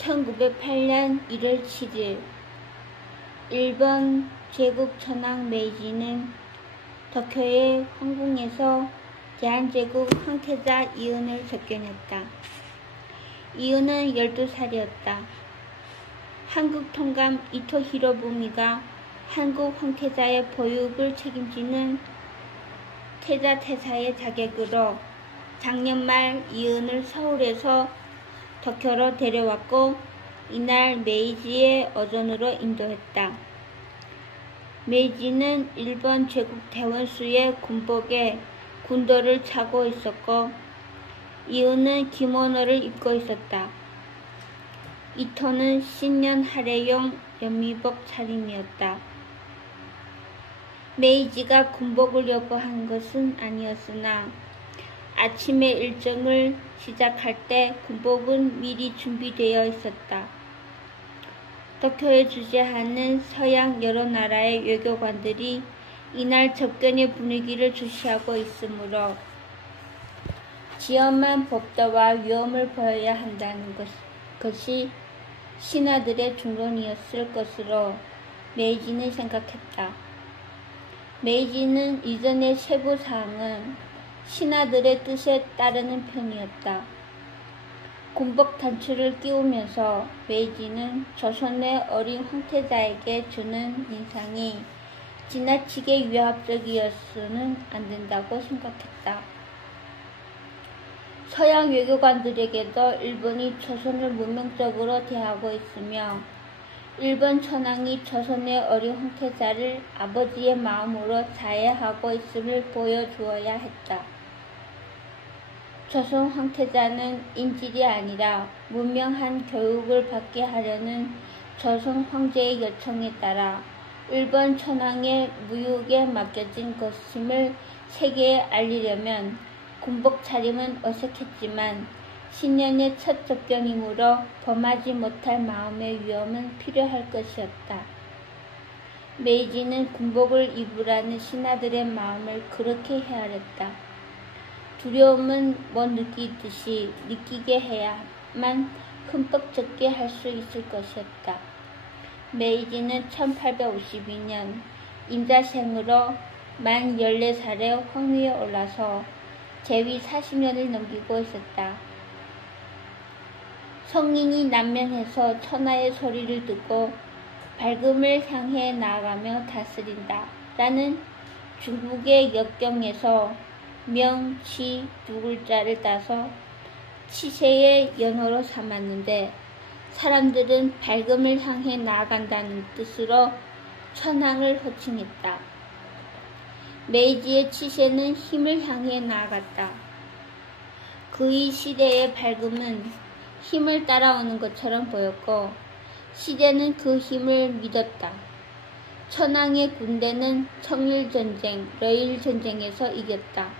1908년 1월 7일 일본 제국 천황 메이지는 도쿄의 황궁에서 대한제국 황태자 이은을 접견했다. 이은은 12살이었다. 한국 통감 이토 히로부미가 한국 황태자의 보육을 책임지는 태자태사의 자격으로 작년 말 이은을 서울에서 도쿄로 데려왔고 이날 메이지의 어전으로 인도했다. 메이지는 일본 제국 대원수의 군복에 군도를 차고 있었고 이은은 기모노를 입고 있었다. 이토는 신년 할애용 연미복 차림이었다. 메이지가 군복을 요구한 것은 아니었으나 아침에 일정을 시작할 때 군복은 미리 준비되어 있었다. 도쿄에 주재하는 서양 여러 나라의 외교관들이 이날 접견의 분위기를 주시하고 있으므로 지엄한 법도와 위엄을 보여야 한다는 것이 신하들의 중론이었을 것으로 메이지는 생각했다. 메이지는 이전의 세부 사항은 신하들의 뜻에 따르는 편이었다. 군복 단추를 끼우면서 메이지는 조선의 어린 황태자에게 주는 인상이 지나치게 위압적이어서는 안 된다고 생각했다. 서양 외교관들에게도 일본이 조선을 문명적으로 대하고 있으며 일본 천황이 조선의 어린 황태자를 아버지의 마음으로 자애하고 있음을 보여주어야 했다. 조선 황태자는 인질이 아니라 문명한 교육을 받게 하려는 조선 황제의 요청에 따라 일본 천황의 무육에 맡겨진 것임을 세계에 알리려면 군복 차림은 어색했지만 신년의 첫 접견이므로 범하지 못할 마음의 위엄은 필요할 것이었다. 메이지는 군복을 입으라는 신하들의 마음을 그렇게 헤아렸다. 두려움은 못 느끼듯이 느끼게 해야만 흠뻑 적게 할 수 있을 것이었다. 메이지는 1852년 임자생으로 만 14살에 황위에 올라서 재위 40년을 넘기고 있었다. 성인이 난면해서 천하의 소리를 듣고 밝음을 향해 나아가며 다스린다. 라는 중국의 역경에서 명, 치 두 글자를 따서 치세의 연호로 삼았는데 사람들은 밝음을 향해 나아간다는 뜻으로 천황을 호칭했다. 메이지의 치세는 힘을 향해 나아갔다. 그의 시대의 밝음은 힘을 따라오는 것처럼 보였고 시대는 그 힘을 믿었다. 천황의 군대는 청일전쟁, 러일전쟁에서 이겼다.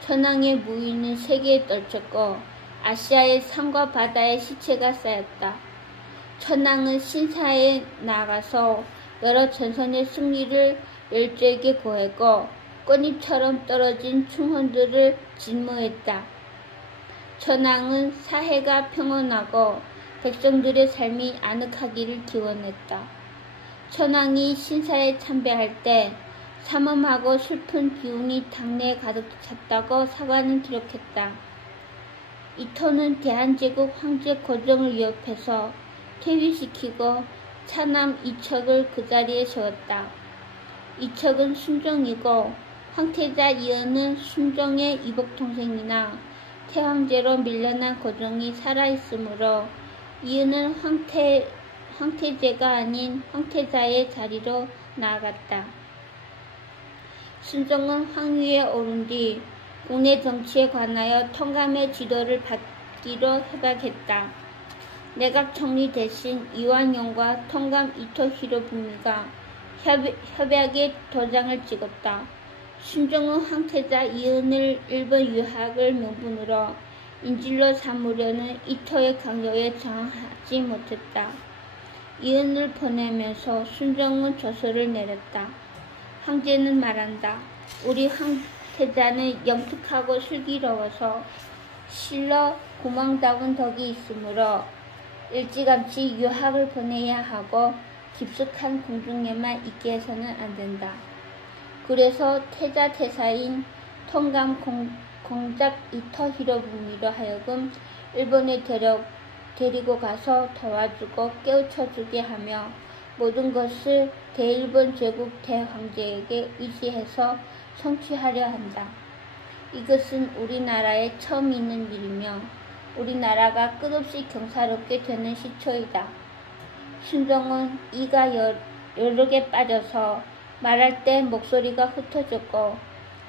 천황의 무위는 세계에 떨쳤고 아시아의 산과 바다에 시체가 쌓였다. 천황은 신사에 나가서 여러 전선의 승리를 열조에게 고했고 꽃잎처럼 떨어진 충혼들을 진모했다. 천황은 사해가 평온하고 백성들의 삶이 아늑하기를 기원했다. 천황이 신사에 참배할 때 삼엄하고 슬픈 기운이 당내에 가득 찼다고 사관은 기록했다. 이토는 대한제국 황제 고정을 위협해서 퇴위시키고 차남 이척을 그 자리에 세웠다. 이척은 순종이고 황태자 이은은 순종의 이복동생이나 태황제로 밀려난 고종이 살아있으므로 이은은 황태제가 아닌 황태자의 자리로 나아갔다. 순종은 황위에 오른 뒤 국내 정치에 관하여 통감의 지도를 받기로 협약했다. 내각총리 대신 이완용과 통감 이토 히로부미가 협약에 도장을 찍었다. 순종은 황태자 이은을 일본 유학을 명분으로 인질로 삼으려는 이토의 강요에 저항하지 못했다. 이은을 보내면서 순종은 조서를 내렸다. 황제는 말한다. 우리 황태자는 영특하고 슬기로워서 실로 구멍다운 덕이 있으므로 일찌감치 유학을 보내야 하고 깊숙한 궁중에만 있게 해서는 안 된다. 그래서 태자태사인 통감 공작 이토 히로부미로 하여금 일본에 데리고 가서 도와주고 깨우쳐주게 하며 모든 것을 대일본 제국 대황제에게 의지해서 성취하려 한다. 이것은 우리나라에 처음 있는 일이며 우리나라가 끝없이 경사롭게 되는 시초이다. 순종은 이가 여러 개 빠져서 말할 때 목소리가 흩어졌고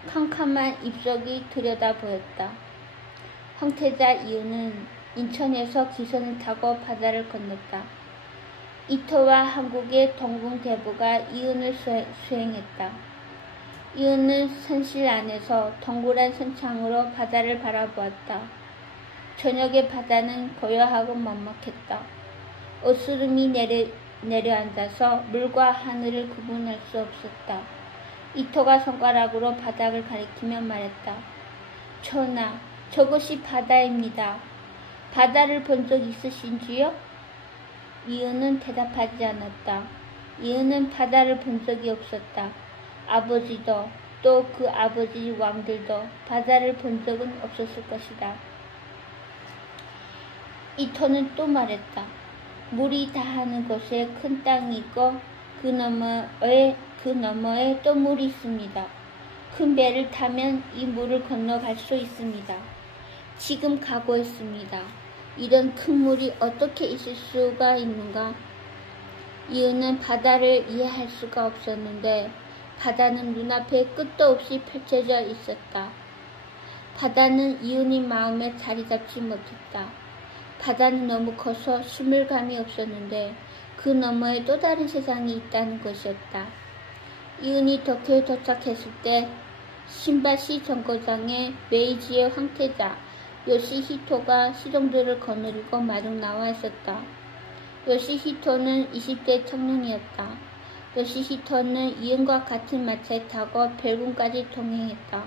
캄캄한 입속이 들여다 보였다. 황태자 이은은 인천에서 기선을 타고 바다를 건넜다. 이토와 한국의 동궁대부가 이은을 수행했다. 이은은 선실 안에서 동그란 선창으로 바다를 바라보았다. 저녁의 바다는 고요하고 먹먹했다. 어스름이 내려앉아서 물과 하늘을 구분할 수 없었다. 이토가 손가락으로 바닥을 가리키며 말했다. 전하, 저것이 바다입니다. 바다를 본 적 있으신지요? 이은은 대답하지 않았다. 이은은 바다를 본 적이 없었다. 아버지도 또 그 아버지 왕들도 바다를 본 적은 없었을 것이다. 이토는 또 말했다. 물이 다하는 곳에 큰 땅이 있고 그 너머에 또 물이 있습니다. 큰 배를 타면 이 물을 건너갈 수 있습니다. 지금 가고 있습니다. 이런 큰 물이 어떻게 있을 수가 있는가? 이은은 바다를 이해할 수가 없었는데 바다는 눈앞에 끝도 없이 펼쳐져 있었다. 바다는 이은이 마음에 자리 잡지 못했다. 바다는 너무 커서 숨을 감이 없었는데 그 너머에 또 다른 세상이 있다는 것이었다. 이은이 도쿄에 도착했을 때 신바시 정거장에 메이지의 황태자 요시히토가 시종들을 거느리고 마중 나와 있었다. 요시히토는 20대 청년이었다. 요시히토는 이은과 같은 마차에 타고 별궁까지 동행했다.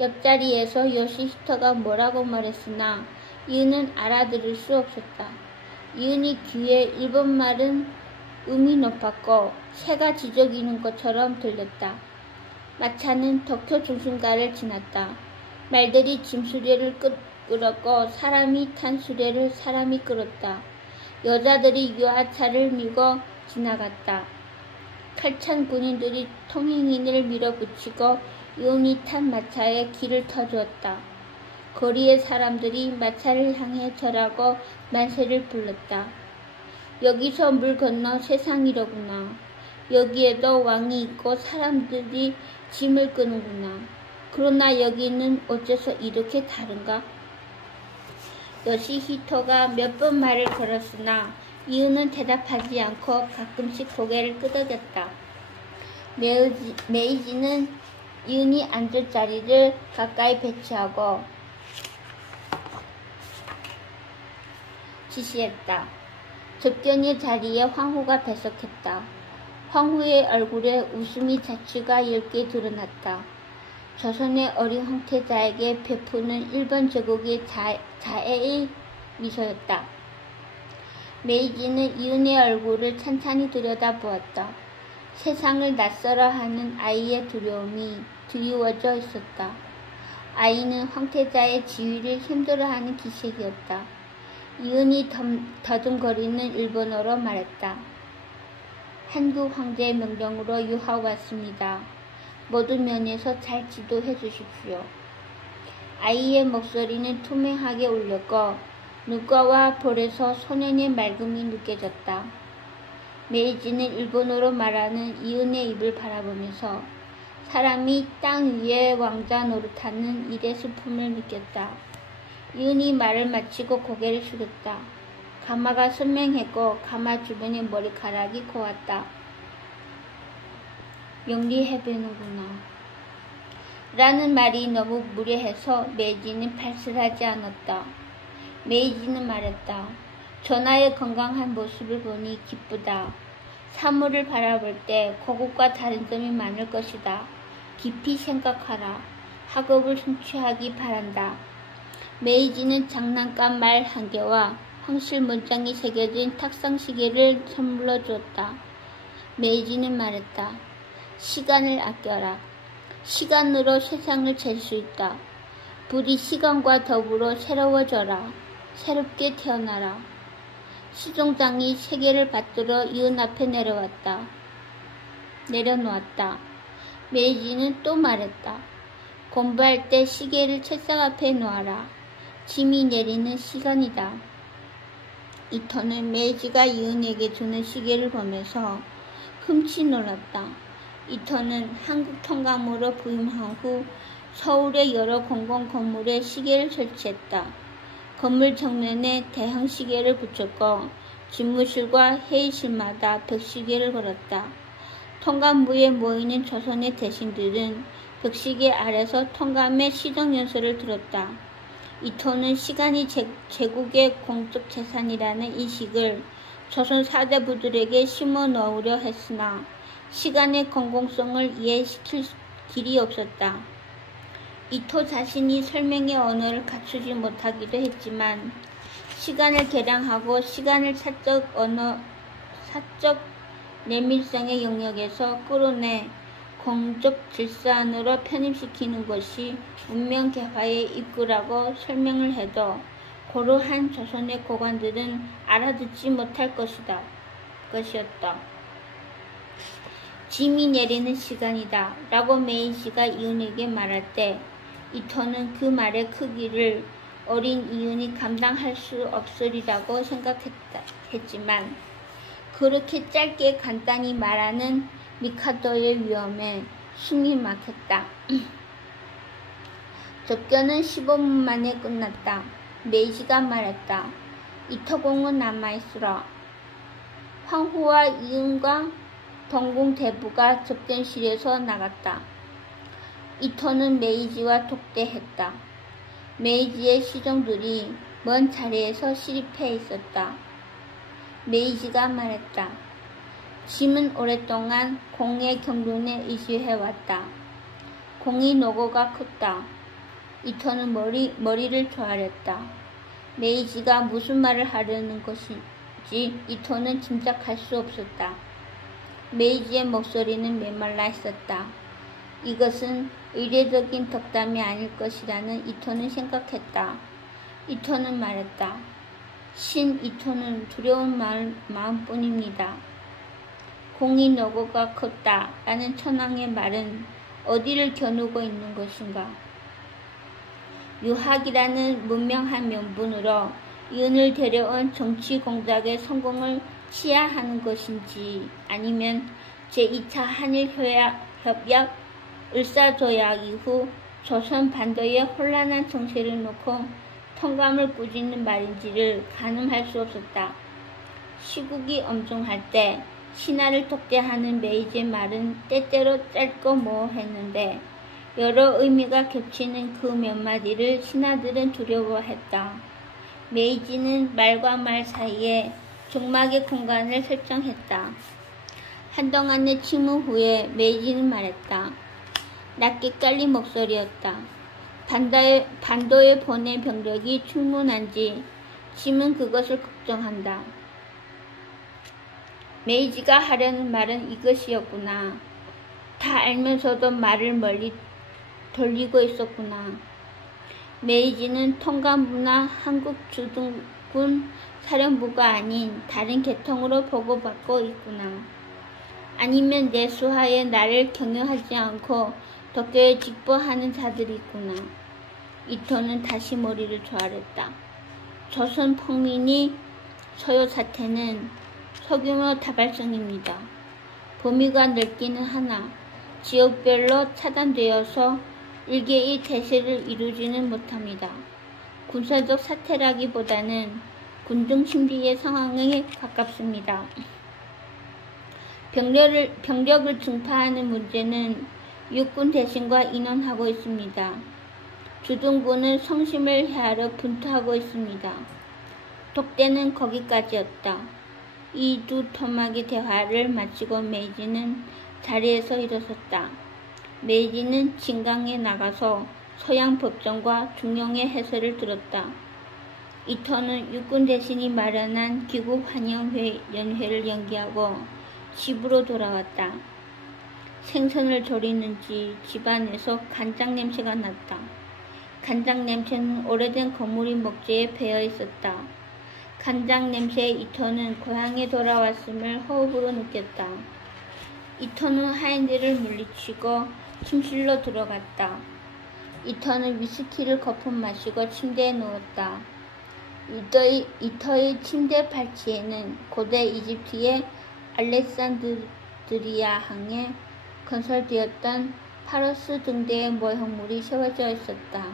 옆자리에서 요시히토가 뭐라고 말했으나 이은은 알아들을 수 없었다. 이은이 귀에 일본말은 음이 높았고 새가 지저귀는 것처럼 들렸다. 마차는 도쿄 중심가를 지났다. 말들이 짐수레를 끌었고 사람이 탄 수레를 사람이 끌었다. 여자들이 유아차를 밀고 지나갔다. 칼찬 군인들이 통행인을 밀어붙이고 이은이 탄 마차에 길을 터주었다. 거리의 사람들이 마차를 향해 절하고 만세를 불렀다. 여기서 물 건너 세상이로구나. 여기에도 왕이 있고 사람들이 짐을 끄는구나. 그러나 여기는 어째서 이렇게 다른가? 요시히토가 몇 번 말을 걸었으나 이은은 대답하지 않고 가끔씩 고개를 끄덕였다. 메이지는 이은이 앉을 자리를 가까이 배치하고 지시했다. 접견의 자리에 황후가 배석했다. 황후의 얼굴에 웃음이 자취가 엷게 드러났다. 조선의 어린 황태자에게 베푸는 일본 제국의 자애의 미소였다. 메이지는 이은의 얼굴을 찬찬히 들여다보았다. 세상을 낯설어하는 아이의 두려움이 드리워져 있었다. 아이는 황태자의 지위를 힘들어하는 기색이었다. 이은이 더듬거리는 일본어로 말했다. 한국 황제의 명령으로 유학 왔습니다. 모든 면에서 잘 지도해 주십시오. 아이의 목소리는 투명하게 울렸고 눈가와 볼에서 소년의 맑음이 느껴졌다. 메이지는 일본어로 말하는 이은의 입을 바라보면서 사람이 땅 위에 왕자 노릇하는 일의 슬픔을 느꼈다. 이은이 말을 마치고 고개를 숙였다. 가마가 선명했고 가마 주변의 머리카락이 고왔다. 영리해보는구나. 라는 말이 너무 무례해서 메이지는 발설하지 않았다. 메이지는 말했다. 전하의 건강한 모습을 보니 기쁘다. 사물을 바라볼 때 그것과 다른 점이 많을 것이다. 깊이 생각하라. 학업을 성취하기 바란다. 메이지는 장난감 말 한 개와 황실 문장이 새겨진 탁상시계를 선물로 주었다. 메이지는 말했다. 시간을 아껴라. 시간으로 세상을 잴 수 있다. 부디 시간과 더불어 새로워져라. 새롭게 태어나라. 시종장이 시계를 받들어 이은 앞에 내려놓았다. 메이지는 또 말했다. 공부할 때 시계를 책상 앞에 놓아라. 짐이 내리는 시간이다. 이터는 메이지가 이은에게 주는 시계를 보면서 흠칫 놀랐다. 이터는 한국 통감으로 부임한 후 서울의 여러 공공 건물에 시계를 설치했다. 건물 정면에 대형 시계를 붙였고 집무실과 회의실마다 벽시계를 걸었다. 통감부에 모이는 조선의 대신들은 벽시계 아래서 통감의 시정연설을 들었다. 이토는 시간이 제국의 공적 재산이라는 인식을 조선 사대부들에게 심어 넣으려 했으나 시간의 공공성을 이해시킬 길이 없었다. 이토 자신이 설명의 언어를 갖추지 못하기도 했지만 시간을 계량하고 시간을 사적 내밀성의 영역에서 끌어내 공적 질서 안으로 편입시키는 것이 문명 개화의 입구라고 설명을 해도 고루한 조선의 고관들은 알아듣지 못할 것이었다. 짐이 내리는 시간이다 라고 메이지가 이은에게 말할 때 이토는 그 말의 크기를 어린 이은이 감당할 수 없으리라고 생각했지만 그렇게 짧게 간단히 말하는 미카도의 위험에 숨이 막혔다. 접견은 15분 만에 끝났다. 메이지가 말했다. 이토공은 남아있으라. 황후와 이은과 동궁 대부가 접견실에서 나갔다. 이토는 메이지와 독대했다. 메이지의 시종들이 먼 자리에서 시립해 있었다. 메이지가 말했다. 짐은 오랫동안 공의 경륜에 의지해왔다. 공이 노고가 컸다. 이토는 머리를 조아렸다. 메이지가 무슨 말을 하려는 것인지 이토는 짐작할 수 없었다. 메이지의 목소리는 메말라 있었다. 이것은 의례적인 덕담이 아닐 것이라는 이토는 생각했다. 이토는 말했다. 신 이토는 두려운 마음뿐입니다. 공이 노고가 컸다 라는 천황의 말은 어디를 겨누고 있는 것인가? 유학이라는 문명한 명분으로 이은을 데려온 정치 공작의 성공을 치하하는 것인지 아니면 제2차 한일협약 을사조약 이후 조선 반도의 혼란한 정세를 놓고 통감을 꾸짖는 말인지를 가늠할 수 없었다. 시국이 엄중할 때 신하를 독대하는 메이지의 말은 때때로 짧고 모호했는데 여러 의미가 겹치는 그 몇 마디를 신하들은 두려워했다. 메이지는 말과 말 사이에 종막의 공간을 설정했다. 한동안의 침묵 후에 메이지는 말했다. 낮게 깔린 목소리였다. 반도에 보낸 병력이 충분한지 짐은 그것을 걱정한다. 메이지가 하려는 말은 이것이었구나. 다 알면서도 말을 멀리 돌리고 있었구나. 메이지는 통감부나 한국 주둔군 사령부가 아닌 다른 계통으로 보고받고 있구나. 아니면 내 수하에 나를 경영하지 않고 도쿄에 직보하는 자들이 있구나. 이토는 다시 머리를 조아렸다. 조선 폭민이 서요 사태는 소규모 다발성입니다. 범위가 넓기는 하나 지역별로 차단되어서 일개의 대세를 이루지는 못합니다. 군사적 사태라기보다는 군중심리의 상황에 가깝습니다. 병력을 증파하는 문제는 육군 대신과 인원하고 있습니다. 주둔군은 성심을 헤아려 분투하고 있습니다. 독대는 거기까지였다. 이 두 토막의 대화를 마치고 메이지는 자리에서 일어섰다. 메이지는 진강에 나가서 서양 법정과 중용의 해설을 들었다. 이터는 육군 대신이 마련한 귀국 환영회 연회를 연기하고 집으로 돌아왔다. 생선을 조리는지 집안에서 간장 냄새가 났다. 간장 냄새는 오래된 거물이 목재에 배어 있었다. 간장 냄새에 이터는 고향에 돌아왔음을 호흡으로 느꼈다. 이터는 하인들을 물리치고 침실로 들어갔다. 이터는 위스키를 거품 마시고 침대에 누웠다. 이터의 침대 팔찌에는 고대 이집트의 알렉산드리아 항에 건설되었던 파러스 등대의 모형물이 세워져 있었다.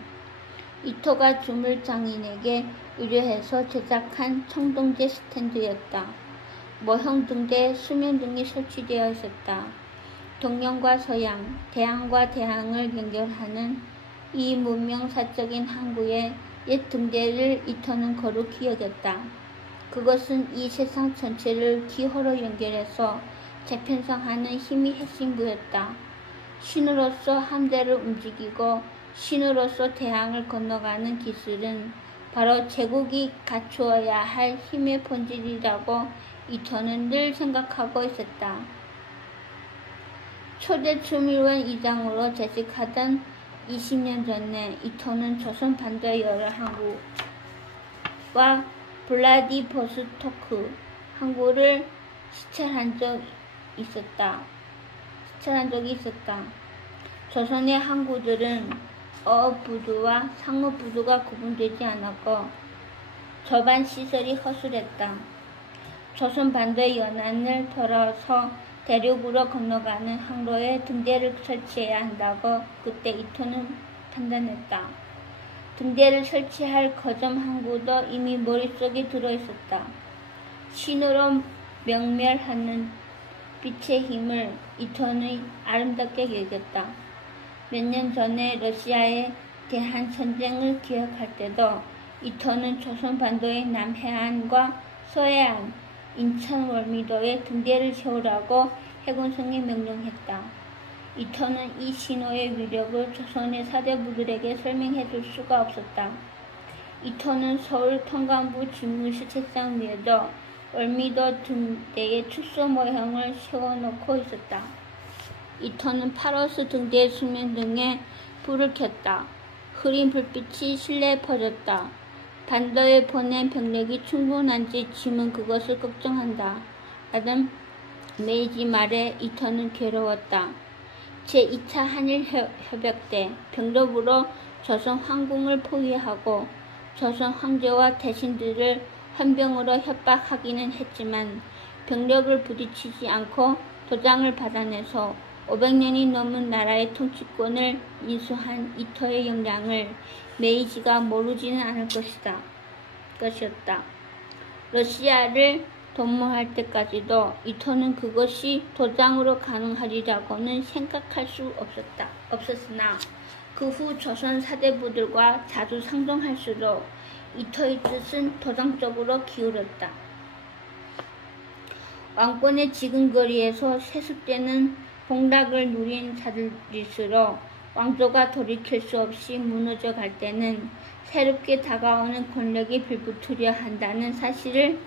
이터가 주물장인에게 의뢰해서 제작한 청동제 스탠드였다. 모형 등대에 수면등이 설치되어 있었다. 동양과 서양, 대항과 대항을 연결하는 이 문명사적인 항구의 옛 등대를 이터는 거룩히 여겼다. 그것은 이 세상 전체를 기호로 연결해서 재편성하는 힘이 핵심부였다. 신으로서 함대를 움직이고 신으로서 대항을 건너가는 기술은 바로 제국이 갖추어야 할 힘의 본질이라고 이터는 늘 생각하고 있었다. 초대 주밀원 이장으로 재직하던 20년 전에 이터는 조선 반도의 여러 항구와 블라디보스토크 항구를 시찰한 적이 있었다. 조선의 항구들은 어업부두와 상업부두가 구분되지 않았고 저반 시설이 허술했다. 조선 반도의 연안을 돌아서 대륙으로 건너가는 항로에 등대를 설치해야 한다고 그때 이터는 판단했다. 등대를 설치할 거점 항구도 이미 머릿속에 들어있었다. 신으로 명멸하는 빛의 힘을 이터는 아름답게 여겼다. 몇 년 전에 러시아에 대한 전쟁을 기억할 때도 이터는 조선 반도의 남해안과 서해안, 인천 월미도에 등대를 세우라고 해군성에 명령했다. 이터는 이 신호의 위력을 조선의 사대부들에게 설명해 줄 수가 없었다. 이터는 서울 통감부 집무실 책상 위에도 월미도 등대의 축소 모형을 세워놓고 있었다. 이터는 파러스 등대의 수면등에 불을 켰다. 흐린 불빛이 실내에 퍼졌다. 반도에 보낸 병력이 충분한지 짐은 그것을 걱정한다. 라던 메이지 말에 이터는 괴로웠다. 제2차 한일협약 때 병력으로 조선 황궁을 포위하고 조선 황제와 대신들을 헌병으로 협박하기는 했지만 병력을 부딪히지 않고 도장을 받아내서 500년이 넘은 나라의 통치권을 인수한 이터의 역량을 메이지가 모르지는 않을 것이었다. 러시아를 독모할 때까지도 이터는 그것이 도장으로 가능하리라고는 생각할 수 없었으나 그 후 조선 사대부들과 자주 상종할수록 이터의 뜻은 도장적으로 기울었다. 왕권의 지근거리에서 세습되는 봉락을 누린 자들일수록 왕조가 돌이킬 수 없이 무너져 갈 때는 새롭게 다가오는 권력이 빌붙으려 한다는 사실을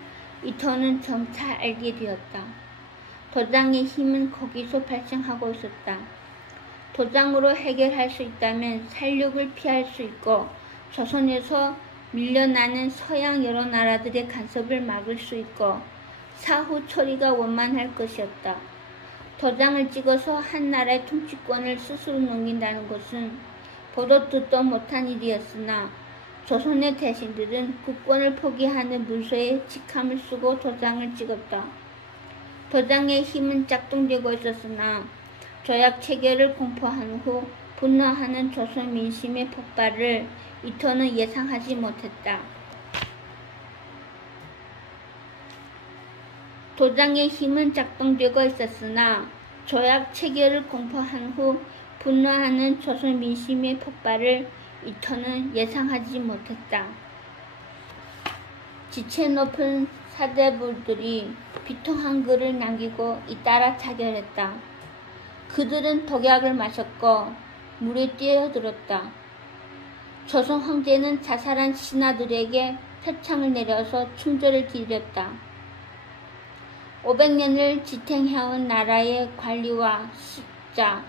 이터는 점차 알게 되었다. 도장의 힘은 거기서 발생하고 있었다. 도장으로 해결할 수 있다면 살육을 피할 수 있고 조선에서 밀려나는 서양 여러 나라들의 간섭을 막을 수 있고 사후 처리가 원만할 것이었다. 도장을 찍어서 한 나라의 통치권을 스스로 넘긴다는 것은 보도 듣도 못한 일이었으나 조선의 대신들은 국권을 포기하는 문서에 직함을 쓰고 도장을 찍었다. 도장의 힘은 작동되고 있었으나 조약 체결을 공포한 후 분노하는 조선 민심의 폭발을 이터는 예상하지 못했다. 도장의 힘은 작동되고 있었으나 조약 체결을 공포한 후 분노하는 조선 민심의 폭발을 이터는 예상하지 못했다. 지체 높은 사대부들이 비통 한 글을 남기고 잇따라 자결했다. 그들은 독약을 마셨고 물에 뛰어들었다. 조선 황제는 자살한 신하들에게 표창을 내려서 충절을 기렸다. 500년을 지탱해온 나라의 관리와 식자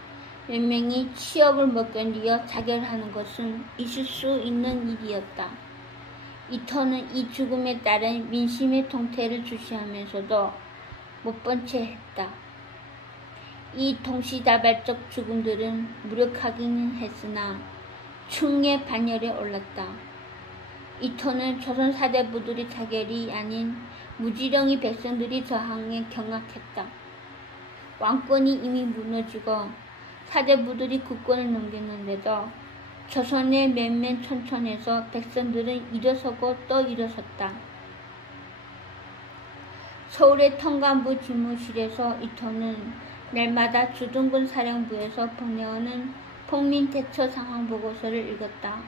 몇 명이 치욕을 못 견디어 자결하는 것은 있을 수 있는 일이었다. 이터는 이 죽음에 따른 민심의 통태를 주시하면서도 못 본 채 했다. 이 동시다발적 죽음들은 무력하기는 했으나 충의 반열에 올랐다. 이터는 조선 사대부들의 자결이 아닌 무지렁이 백성들이 저항에 경악했다. 왕권이 이미 무너지고 사대부들이 국권을 넘겼는데도 조선의 몇몇 촌촌에서 백성들은 일어서고 또 일어섰다. 서울의 통감부 집무실에서 이터는 날마다 주둔군 사령부에서 보내오는 폭민 대처 상황 보고서를 읽었다.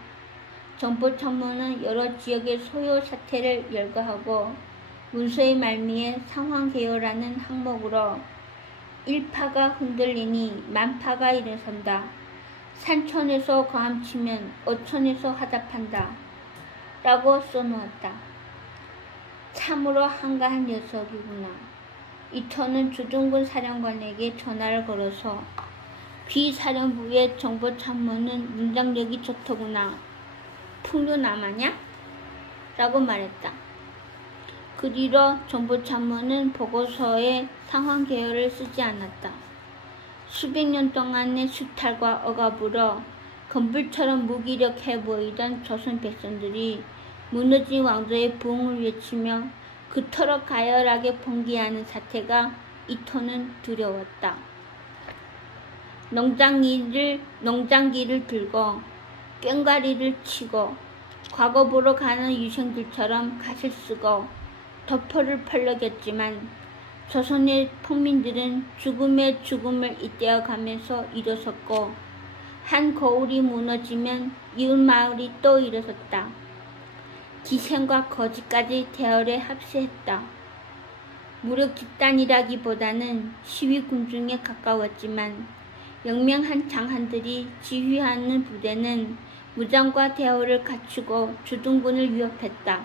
정보참모는 여러 지역의 소요 사태를 열거하고 문서의 말미에 상황개요라는 항목으로 일파가 흔들리니 만파가 일어선다. 산천에서 과함치면 어천에서 화답한다. 라고 써놓았다. 참으로 한가한 녀석이구나. 이터는 주둔군 사령관에게 전화를 걸어서 귀 사령부의 정보참모는 문장력이 좋더구나. 풍류남하냐? 라고 말했다. 그 뒤로 정보참모는 보고서에 상황개요를 쓰지 않았다. 수백 년 동안의 수탈과 억압으로 건불처럼 무기력해 보이던 조선 백성들이 무너진 왕조의 부흥을 외치며 그토록 가열하게 봉기하는 사태가 이토는 두려웠다. 농장기를 들고 꽹과리를 치고 과거보러 가는 유생들처럼 갓을 쓰고 덮어를 펄럭였지만 조선의 폭민들은 죽음의 죽음을 잇대어가면서 일어섰고 한 거울이 무너지면 이웃 마을이 또 일어섰다. 기생과 거지까지 대열에 합세했다. 무력 집단이라기보다는 시위 군중에 가까웠지만 영명한 장한들이 지휘하는 부대는 무장과 대열을 갖추고 주둔군을 위협했다.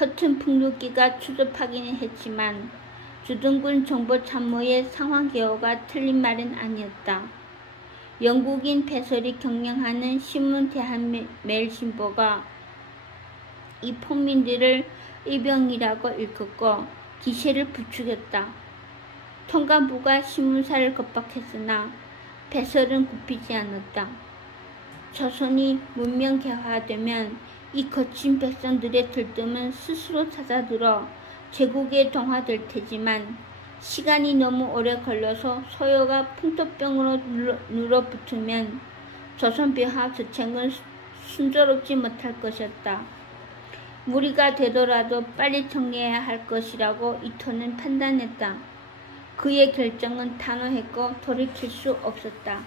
허튼 풍류기가 추접하기는 했지만 주둔군 정보참모의 상황개요가 틀린 말은 아니었다. 영국인 배설이 경영하는 신문 대한매일신보가 이 폭민들을 의병이라고 일컫고 기세를 부추겼다. 통감부가 신문사를 겁박했으나 배설은 굽히지 않았다. 조선이 문명개화되면 이 거친 백성들의 들뜸은 스스로 찾아들어 제국에 동화될 테지만 시간이 너무 오래 걸려서 소요가 풍토병으로 눌어붙으면 조선비화 저책은 순조롭지 못할 것이었다. 무리가 되더라도 빨리 정리해야 할 것이라고 이토는 판단했다. 그의 결정은 단호했고 돌이킬 수 없었다.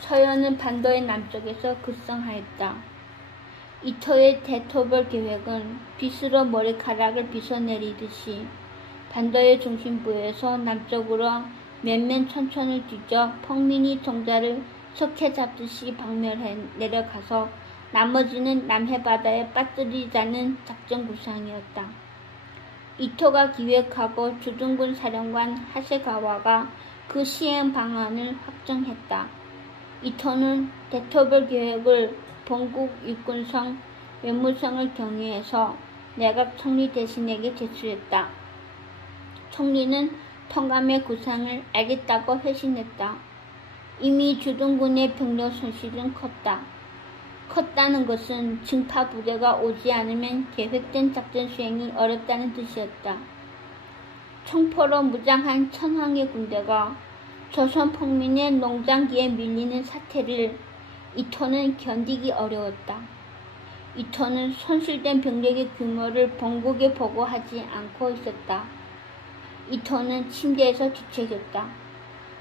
서현은 반도의 남쪽에서 급성하였다. 이토의 대토벌 계획은 빗으로 머리카락을 빗어내리듯이 반도의 중심부에서 남쪽으로 몇몇 촌촌을 뒤져 폭민이 동자를 석회 잡듯이 박멸해 내려가서 나머지는 남해바다에 빠뜨리자는 작전 구상이었다. 이토가 기획하고 주둔군 사령관 하세가와가 그 시행 방안을 확정했다. 이토는 대토벌 계획을 본국 일꾼성 외무성을 경유해서 내각 총리 대신에게 제출했다. 총리는 통감의 구상을 알겠다고 회신했다. 이미 주둔군의 병력 손실은 컸다는 것은 증파 부대가 오지 않으면 계획된 작전 수행이 어렵다는 뜻이었다. 총포로 무장한 천황의 군대가 조선 폭민의 농장기에 밀리는 사태를 이토는 견디기 어려웠다. 이토는 손실된 병력의 규모를 본국에 보고하지 않고 있었다. 이토는 침대에서 뒤척였다.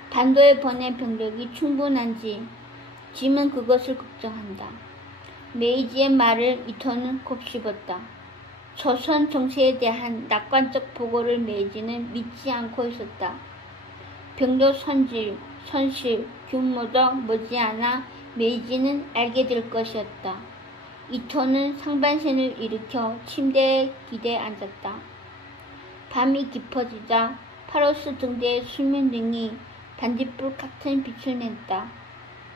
반도에 보낸 병력이 충분한지 짐은 그것을 걱정한다. 메이지의 말을 이토는 곱씹었다. 조선 정세에 대한 낙관적 보고를 메이지는 믿지 않고 있었다. 병력 손실 규모도 머지않아 메이지는 알게 될 것이었다. 이토는 상반신을 일으켜 침대에 기대 앉았다. 밤이 깊어지자 파로스 등대의 수면등이 반딧불 같은 빛을 냈다.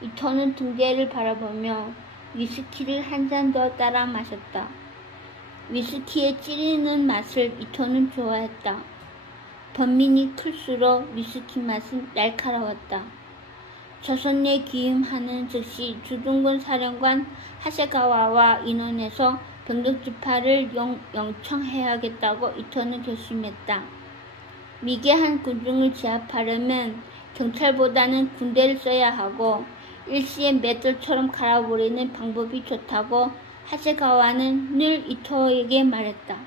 이토는 등대를 바라보며 위스키를 한 잔 더 따라 마셨다. 위스키의 찌르는 맛을 이토는 좋아했다. 번민이 클수록 위스키 맛은 날카로웠다. 조선에 귀임하는 즉시 주둔군 사령관 하세가와와 인원해서 병력 집파를 영청해야겠다고 이토는 결심했다. 미개한 군중을 제압하려면 경찰보다는 군대를 써야 하고 일시에 맷돌처럼 갈아버리는 방법이 좋다고 하세가와는 늘 이토에게 말했다.